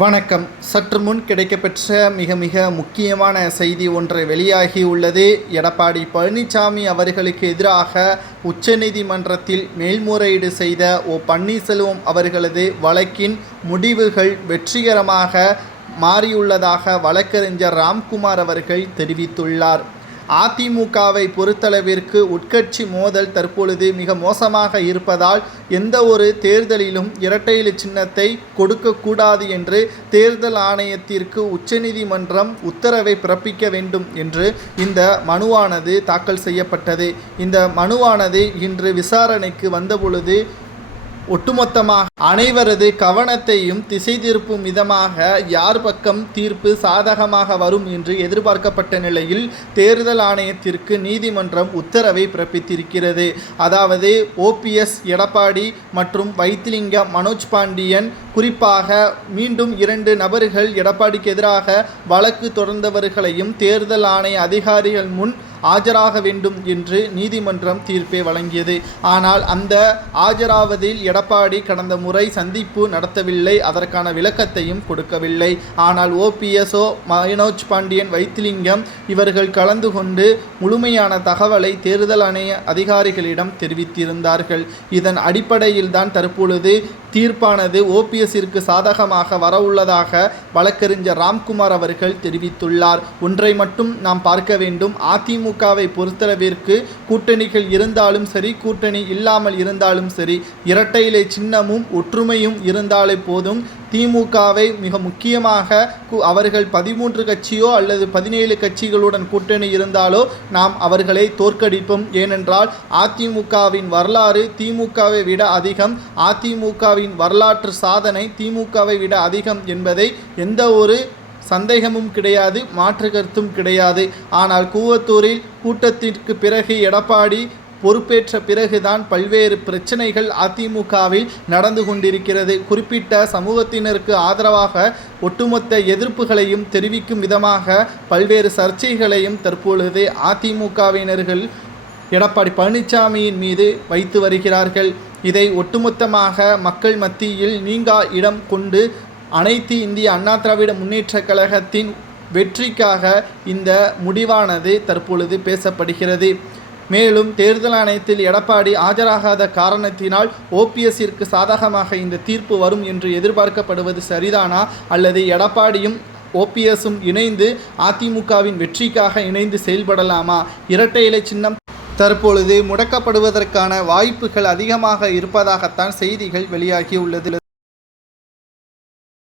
வணக்கம். சற்று முன் கிடைக்கப்பெற்ற மிக மிக முக்கியமான செய்தி ஒன்று வெளியாகி உள்ளது. எடப்பாடி பழனிசாமி அவர்களுக்கு எதிராக உச்சநீதிமன்றத்தில் மேல்முறையீடு செய்த ஓ பன்னீர்செல்வம் அவர்களது வழக்கின் முடிவுகள் வெற்றிகரமாக மாறியுள்ளதாக வழக்கறிஞர் ராம்குமார் அவர்கள் தெரிவித்துள்ளார். அதிமுகவை பொறுத்தளவிற்கு உட்கட்சி மோதல் தற்பொழுது மிக மோசமாக இருப்பதால் எந்த ஒரு தேர்தலிலும் இரட்டையில சின்னத்தை கொடுக்கக்கூடாது என்று தேர்தல் ஆணையத்திற்கு உச்சநீதிமன்றம் உத்தரவை பிறப்பிக்க வேண்டும் என்று இந்த மனுவானது தாக்கல் செய்யப்பட்டது. இந்த மனுவானது இன்று விசாரணைக்கு வந்தபொழுது ஒட்டுமொத்தமாக அனைவரது கவனத்தையும் திசை திருப்பும் விதமாக யார் பக்கம் தீர்ப்பு சாதகமாக வரும் என்று எதிர்பார்க்கப்பட்ட நிலையில் தேர்தல் ஆணையத்திற்கு நீதிமன்றம் உத்தரவை பிறப்பித்திருக்கிறது. அதாவது ஓபிஎஸ் எடப்பாடி மற்றும் வைத்திலிங்க மனோஜ் பாண்டியன் குறிப்பாக மீண்டும் இரண்டு நபர்கள் எடப்பாடிக்கு எதிராக வழக்கு தொடர்ந்தவர்களையும் தேர்தல் ஆணைய அதிகாரிகள் முன் ஆஜராக வேண்டும் என்று நீதிமன்றம் தீர்ப்பை வழங்கியது. ஆனால் அந்த ஆஜராவதில் எடப்பாடி கடந்த முறை சந்திப்பு நடத்தவில்லை. அதற்கான விளக்கத்தையும் கொடுக்கவில்லை. ஆனால் ஓபிஎஸ்ஓ மனோஜ் பாண்டியன் வைத்திலிங்கம் இவர்கள் கலந்து கொண்டு முழுமையான தகவலை தேர்தல் ஆணைய அதிகாரிகளிடம் தெரிவித்திருந்தார்கள். இதன் அடிப்படையில் தான் தற்பொழுது தீர்ப்பானது ஓபிஎஸ்ஸிற்கு சாதகமாக வரவுள்ளதாக வழக்கறிஞர் ராம்குமார் அவர்கள் தெரிவித்துள்ளார். ஒன்றை மட்டும் நாம் பார்க்க வேண்டும். அதிமுகவை பொறுத்தளவிற்கு கூட்டணிகள் இருந்தாலும் சரி கூட்டணி இல்லாமல் இருந்தாலும் சரி இரட்டை இலை சின்னமும் ஒற்றுமையும் இருந்தாலே போதும். திமுகவை மிக முக்கியமாக கு- அவர்கள் பதிமூன்று கட்சியோ அல்லது பதினேழு கட்சிகளுடன் கூட்டணி இருந்தாலோ நாம் அவர்களை தோற்கடிப்போம். ஏனென்றால் அதிமுகவின் வரலாறு திமுகவை விட அதிகம். அதிமுகவின் வரலாற்று சாதனை திமுகவை விட அதிகம் என்பதை எந்த ஒரு சந்தேகமும் கிடையாது மாற்று கருத்தும் கிடையாது. ஆனால் கூவத்தூரில் கூட்டத்திற்கு பிறகு எடப்பாடி பொறுப்பேற்ற பிறகுதான் பல்வேறு பிரச்சனைகள் அதிமுகவில் நடந்து கொண்டிருக்கிறது. குறிப்பிட்ட சமூகத்தினருக்கு ஆதரவாக ஒட்டுமொத்த எதிர்ப்புகளையும் தெரிவிக்கும் விதமாக பல்வேறு சர்ச்சைகளையும் தற்பொழுது அதிமுகவினர்கள் எடப்பாடி பழனிசாமியின் மீது வைத்து வருகிறார்கள். இதை ஒட்டுமொத்தமாக மக்கள் மத்தியில் நீங்கா இடம் கொண்டு அனைத்து இந்திய அண்ணா திராவிட முன்னேற்ற கழகத்தின் வெற்றிக்காக இந்த முடிவானது தற்பொழுது பேசப்படுகிறது. மேலும் தேர்தல் ஆணையத்தில் எடப்பாடி ஆஜராகாத காரணத்தினால் ஓபிஎஸ்ஸிற்கு சாதகமாக இந்த தீர்ப்பு வரும் என்று எதிர்பார்க்கப்படுவது சரிதானா? அல்லது எடப்பாடியும் ஓபிஎஸும் இணைந்து அதிமுகவின் வெற்றிக்காக இணைந்து செயல்படலாமா? இரட்டை இலை சின்னம் தற்பொழுது முடக்கப்படுவதற்கான வாய்ப்புகள் அதிகமாக இருப்பதாகத்தான் செய்திகள் வெளியாகியுள்ளது.